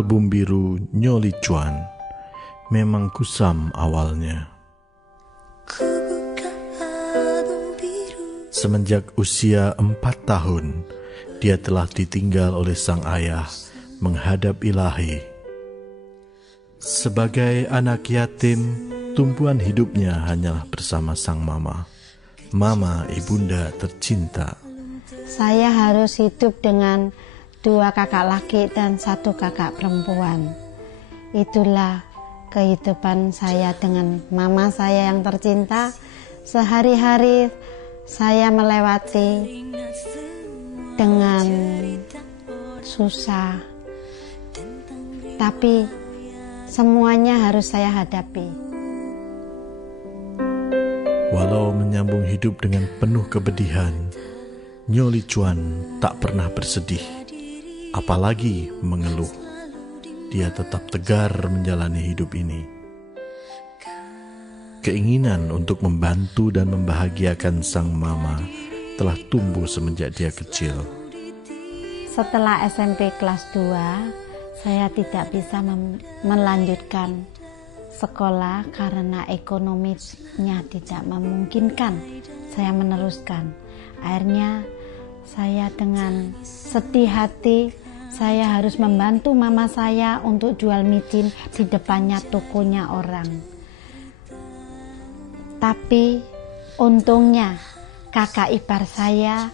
album biru Nyoli Chuan memang kusam awalnya. Semenjak usia 4 tahun, dia telah ditinggal oleh sang ayah menghadap Ilahi. Sebagai anak yatim, tumpuan hidupnya hanyalah bersama sang mama ibunda tercinta. Saya harus hidup dengan 2 kakak laki dan 1 kakak perempuan. Itulah kehidupan saya dengan mama saya yang tercinta. Sehari-hari saya melewati dengan susah, tapi semuanya harus saya hadapi. Walau menyambung hidup dengan penuh kepedihan, Nyoli Chuan tak pernah bersedih, apalagi mengeluh. Dia tetap tegar menjalani hidup ini. Keinginan untuk membantu dan membahagiakan sang mama telah tumbuh semenjak dia kecil. Setelah SMP kelas 2, saya tidak bisa melanjutkan sekolah karena ekonominya tidak memungkinkan saya meneruskan. Akhirnya saya dengan sedih hati, saya harus membantu mama saya untuk jual micin di depannya tokonya orang. Tapi untungnya kakak ipar saya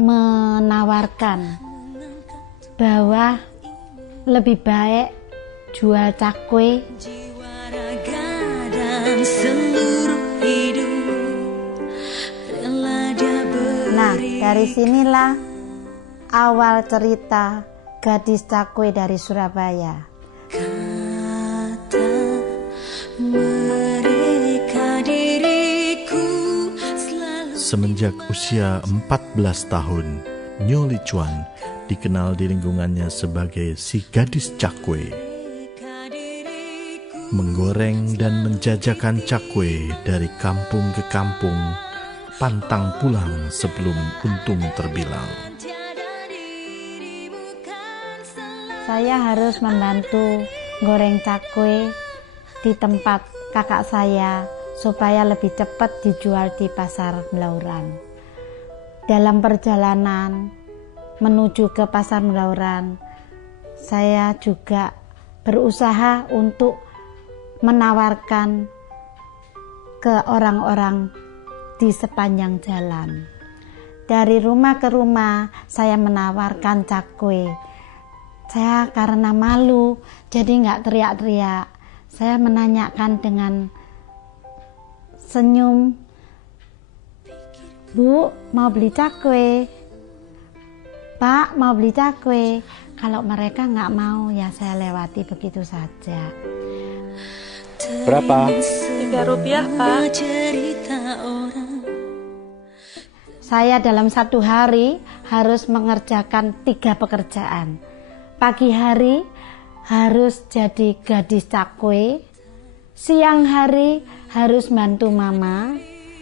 menawarkan bahwa lebih baik jual cakwe. Nah, dari sinilah awal cerita gadis cakwe dari Surabaya. Semenjak usia 14 tahun, Nyoli Chuan dikenal di lingkungannya sebagai si gadis cakwe. Menggoreng dan menjajakan cakwe dari kampung ke kampung, pantang pulang sebelum untung terbilang. Saya harus membantu goreng cakwe di tempat kakak saya supaya lebih cepat dijual di pasar Blauran. Dalam perjalanan menuju ke pasar Blauran, saya juga berusaha untuk menawarkan ke orang-orang di sepanjang jalan. Dari rumah ke rumah saya menawarkan cakwe. Saya karena malu jadi nggak teriak-teriak. Saya menanyakan dengan senyum, "Bu, mau beli cakwe? Pak, mau beli cakwe?" Kalau mereka nggak mau, ya saya lewati begitu saja. Berapa? 3 rupiah, Pak. Saya dalam 1 hari harus mengerjakan 3 pekerjaan. Pagi hari harus jadi gadis cakwe, siang hari harus bantu mama,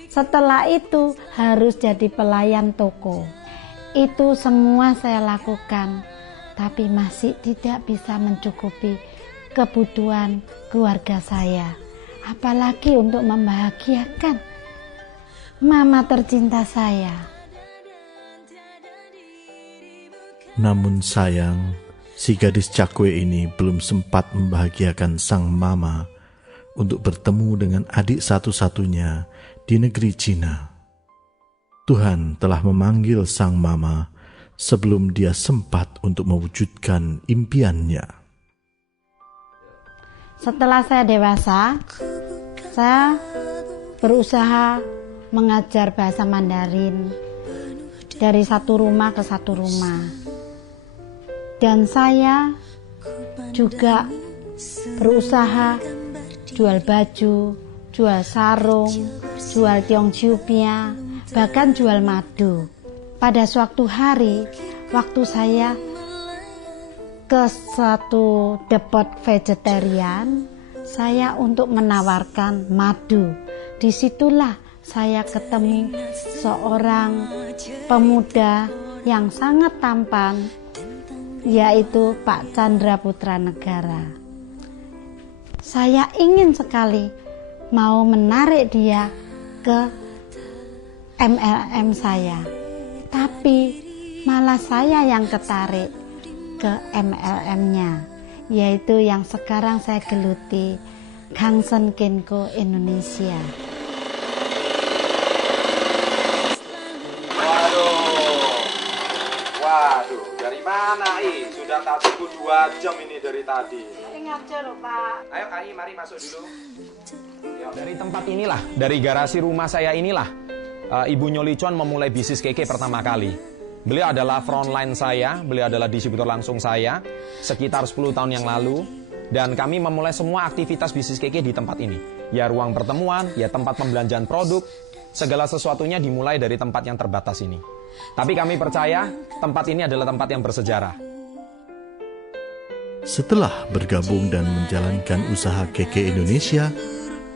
setelah itu harus jadi pelayan toko. Itu semua saya lakukan, tapi masih tidak bisa mencukupi kebutuhan keluarga saya, apalagi untuk membahagiakan mama tercinta saya. Namun sayang, si gadis cakwe ini belum sempat membahagiakan sang mama untuk bertemu dengan adik satu-satunya di negeri Cina. Tuhan telah memanggil sang mama sebelum dia sempat untuk mewujudkan impiannya. Setelah saya dewasa, saya berusaha mengajar bahasa Mandarin dari satu rumah ke satu rumah. Dan saya juga berusaha jual baju, jual sarung, jual tiongciupia, bahkan jual madu. Pada suatu hari, waktu saya ke satu depot vegetarian, saya untuk menawarkan madu. Disitulah saya ketemu seorang pemuda yang sangat tampan, yaitu Pak Chandra Putra Negara. Saya ingin sekali mau menarik dia ke MLM saya, tapi malah saya yang ketarik ke MLM-nya, yaitu yang sekarang saya geluti, Gangsen Kinko Indonesia. Waduh, dari mana Sudah tak tunggu 2 jam ini dari tadi. Ingat aja loh Pak. Ayo Kak mari masuk dulu. Dari tempat inilah, dari garasi rumah saya inilah, Ibu Nyolicon memulai bisnis keke pertama kali. Beliau adalah frontline saya, beliau adalah distributor langsung saya, sekitar 10 tahun yang lalu. Dan kami memulai semua aktivitas bisnis keke di tempat ini. Ya ruang pertemuan, ya tempat pembelanjaan produk, segala sesuatunya dimulai dari tempat yang terbatas ini. Tapi kami percaya tempat ini adalah tempat yang bersejarah. Setelah bergabung dan menjalankan usaha Keke Indonesia,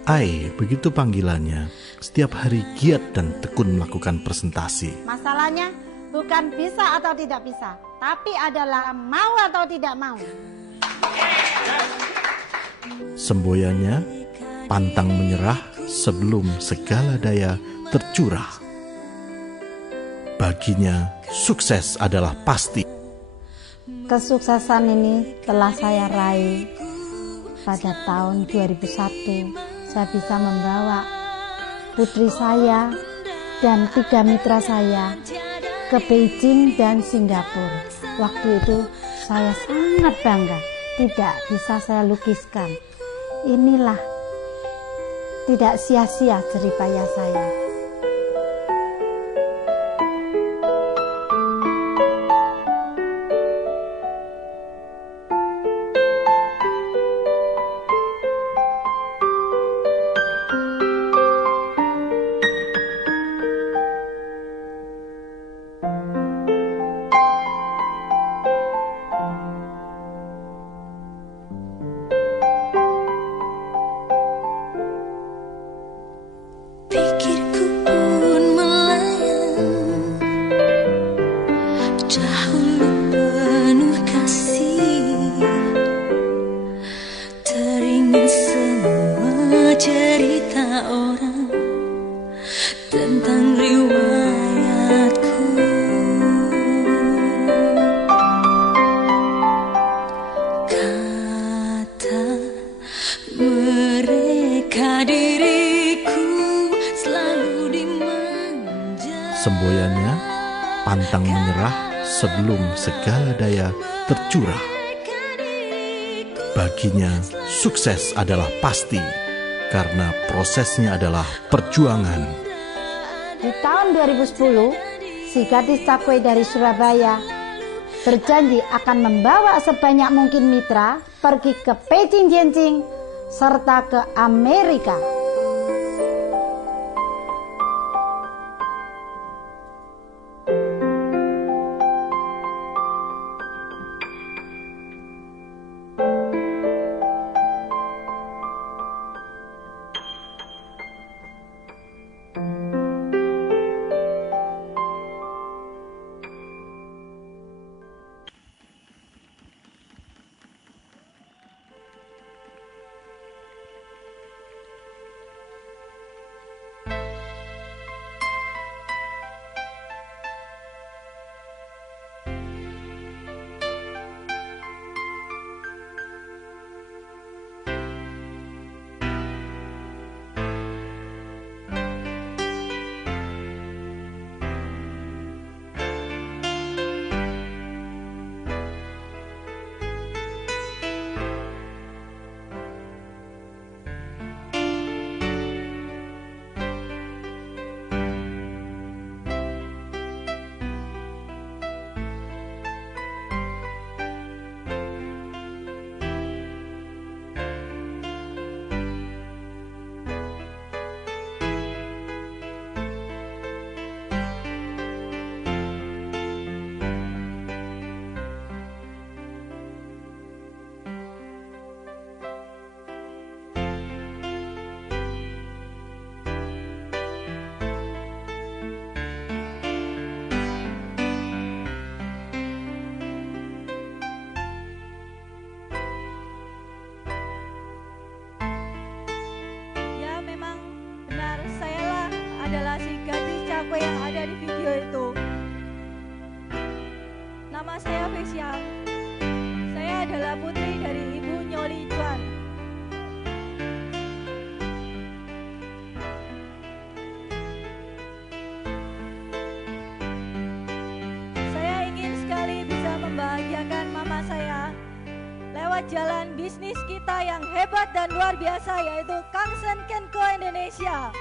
Ai, begitu panggilannya, setiap hari giat dan tekun melakukan presentasi. Masalahnya bukan bisa atau tidak bisa, tapi adalah mau atau tidak mau. Semboyannya, pantang menyerah sebelum segala daya tercurah. Baginya, sukses adalah pasti. Kesuksesan ini telah saya raih pada tahun 2001. Saya bisa membawa putri saya dan 3 mitra saya ke Beijing dan Singapura. Waktu itu saya sangat bangga, tidak bisa saya lukiskan. Inilah tidak sia-sia jerih payah saya. Semboyannya, pantang menyerah sebelum segala daya tercurah. Baginya, sukses adalah pasti, karena prosesnya adalah perjuangan. Di tahun 2010, si gadis cakwe dari Surabaya berjanji akan membawa sebanyak mungkin mitra pergi ke Beijing Tianjin serta ke Amerika. adalah si gadis cakwe yang ada di video itu. Nama saya Vesya. Saya adalah putri dari Ibu Nyoli Chuan. Saya ingin sekali bisa membahagiakan mama saya lewat jalan bisnis kita yang hebat dan luar biasa, yaitu Kangsen Kenko Indonesia.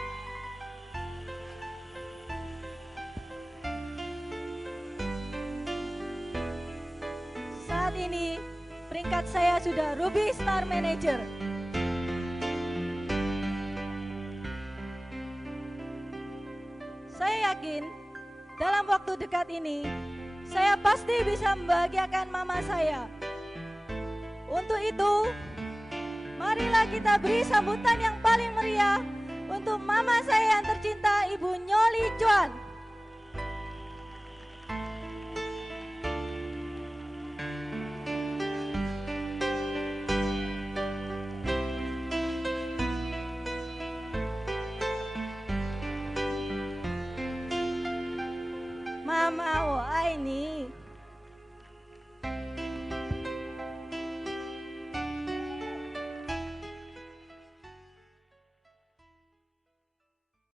Saat ini peringkat saya sudah Ruby Star Manager. Saya yakin dalam waktu dekat ini saya pasti bisa membahagiakan mama saya. Untuk itu, marilah kita beri sambutan yang paling meriah untuk mama saya yang tercinta, Ibu Nyoli Chuan. Mama, oh ini